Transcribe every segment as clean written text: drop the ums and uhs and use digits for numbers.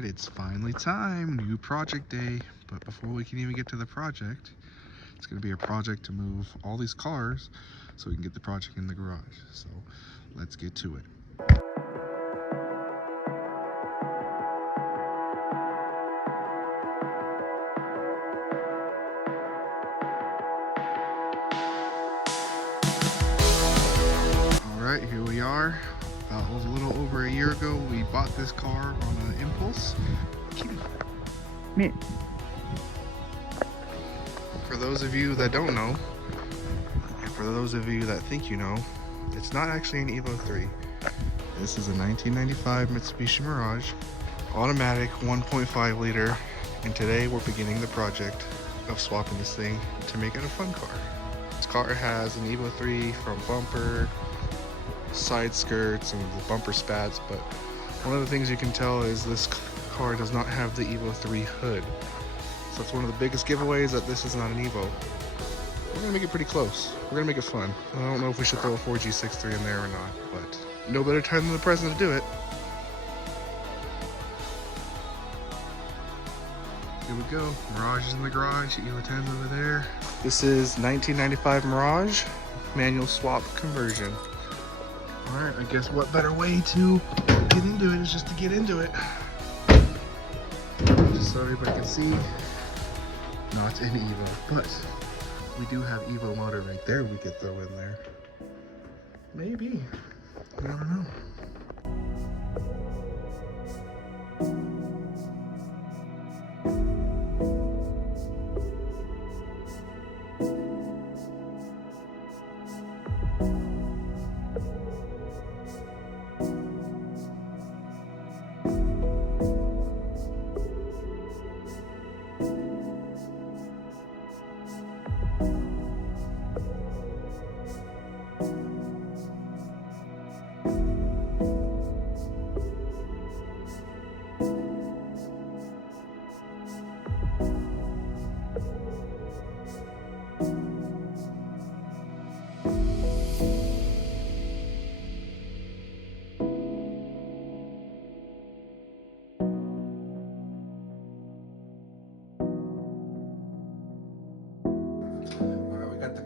Alright, it's finally time. New project day. But before we can even get to the project, it's going to be a project to move all these cars so we can get the project in the garage. So let's get to it. Alright, here we are. It was a little over a year ago. We bought this car on an impulse. For those of you that don't know, and for those of you that think you know, it's not actually an Evo 3. This is a 1995 Mitsubishi Mirage, automatic 1.5 liter, and today we're beginning the project of swapping this thing to make it a fun car. This car has an Evo 3 front bumper, side skirts, and the bumper spats, but one of the things you can tell is this car does not have the Evo 3 hood. So that's one of the biggest giveaways that this is not an Evo. We're gonna make it pretty close. We're gonna make it fun. I don't know if we should throw a 4G63 in there or not, but no better time than the present to do it. Here we go. Mirage is in the garage. Evo 10's over there. This is 1995 Mirage manual swap conversion. All right, I guess what better way to get into it is just to get into it. Just so everybody can see. Not an Evo, but we do have Evo motor right there we could throw in there. Maybe. I don't know.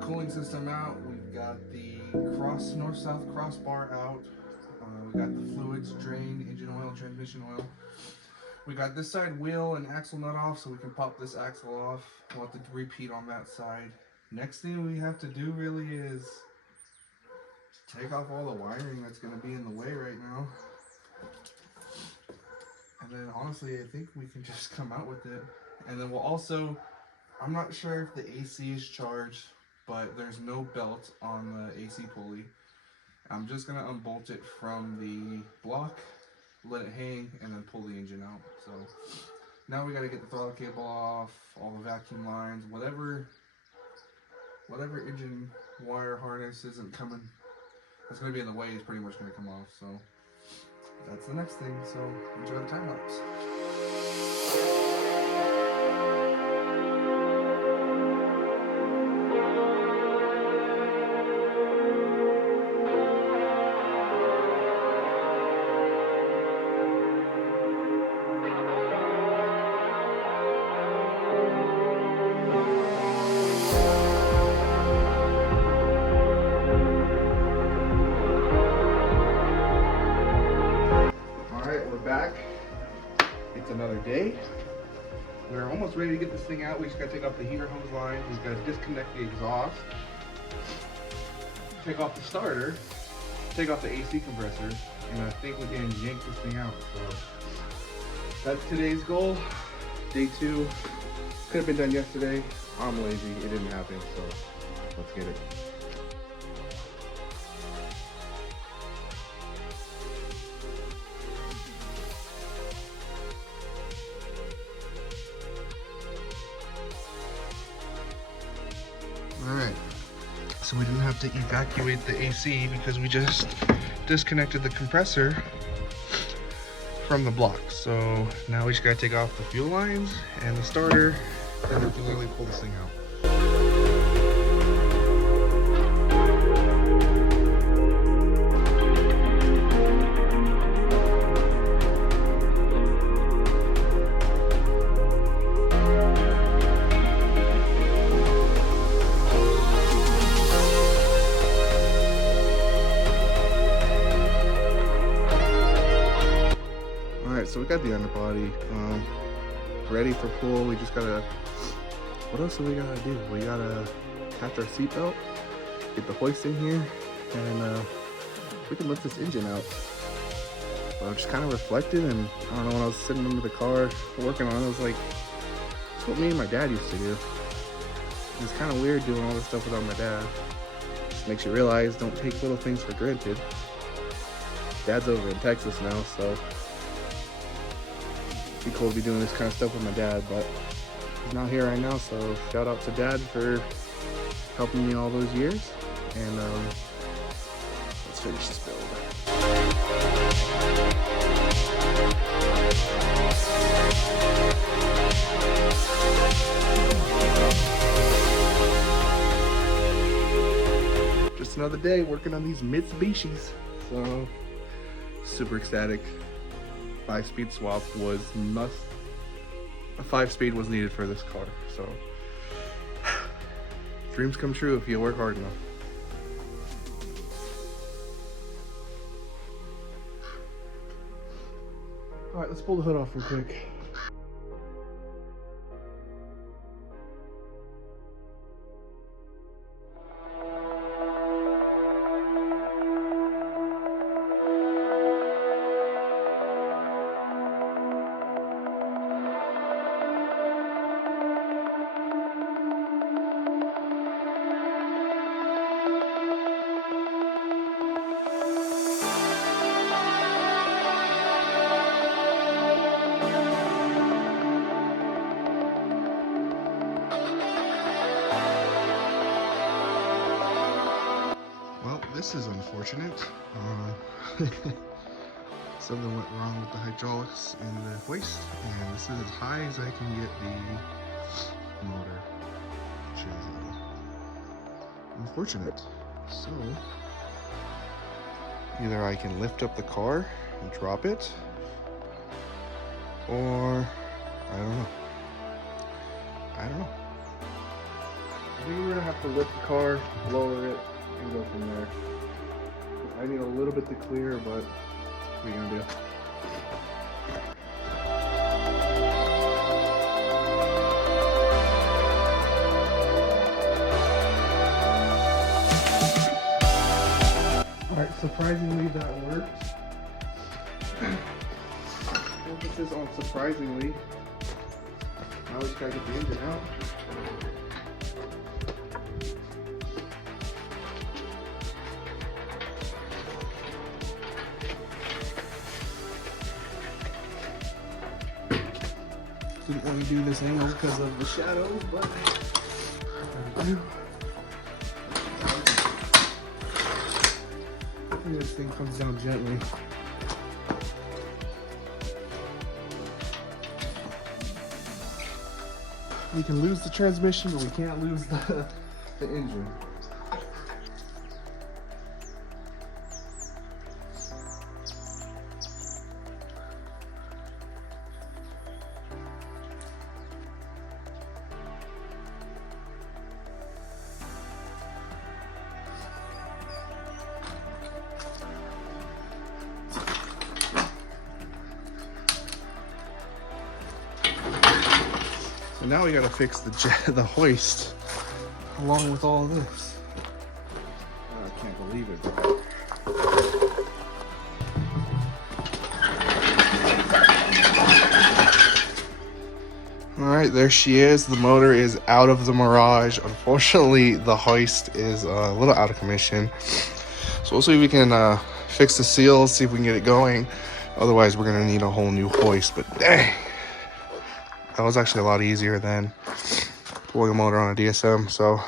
Cooling system out. We've got the north-south crossbar out. We got the fluids drained, engine oil, transmission oil. We got this side wheel and axle nut off, so we can pop this axle off. We'll have to repeat on that side. Next thing we have to do really is take off all the wiring that's going to be in the way right now. And then honestly, I think we can just come out with it. And then we'll also, I'm not sure if the AC is charged, but there's no belt on the AC pulley. I'm just gonna unbolt it from the block, let it hang, and then pull the engine out. So now we gotta get the throttle cable off, all the vacuum lines, whatever engine wire harness isn't coming, that's gonna be in the way is pretty much gonna come off. So that's the next thing. So enjoy the time lapse. Back. It's another day. We're almost ready to get this thing out. We just gotta take off the heater hose line. We gotta disconnect the exhaust, take off the starter, take off the AC compressor, and I think we can yank this thing out. So that's today's goal. Day 2. Could have been done yesterday. I'm lazy. It didn't happen. So let's get it. Alright, so we didn't have to evacuate the AC because we just disconnected the compressor from the block. So now we just gotta take off the fuel lines and the starter, and we can literally pull this thing out. so we got the underbody ready for pull. We just gotta, what else do we gotta do? We gotta attach our seatbelt, get the hoist in here, and we can lift this engine out. So I just kind of reflected, and I don't know, when I was sitting under the car working on it, I was like, that's what me and my dad used to do. It's kind of weird doing all this stuff without my dad. Just makes you realize, don't take little things for granted. Dad's over in Texas now, so it'd be cool to be doing this kind of stuff with my dad, but he's not here right now, so shout out to Dad for helping me all those years. And let's finish this build. Just another day working on these Mitsubishis, so super ecstatic. 5-speed swap was must. A 5-speed was needed for this car, so dreams come true if you work hard enough. All right, let's pull the hood off real quick. Well, this is unfortunate. Something went wrong with the hydraulics in the hoist, and this is as high as I can get the motor, which is unfortunate. So either I can lift up the car and drop it, or I don't know. I think we're gonna have to lift the car, lower it, and go from there. I need a little bit to clear, but what are you gonna do? Alright, surprisingly that worked. Emphasis on surprisingly. Now we just gotta get the engine out. Didn't want to do this angle because of the shadows, but hopefully this thing comes down gently. We can lose the transmission, but we can't lose the engine. So now we gotta fix the hoist along with all this. I can't believe it. All right, there she is. The motor is out of the Mirage. Unfortunately, the hoist is a little out of commission. So we'll see if we can fix the seals, see if we can get it going. Otherwise, we're gonna need a whole new hoist, but dang. That was actually a lot easier than pulling a motor on a DSM, so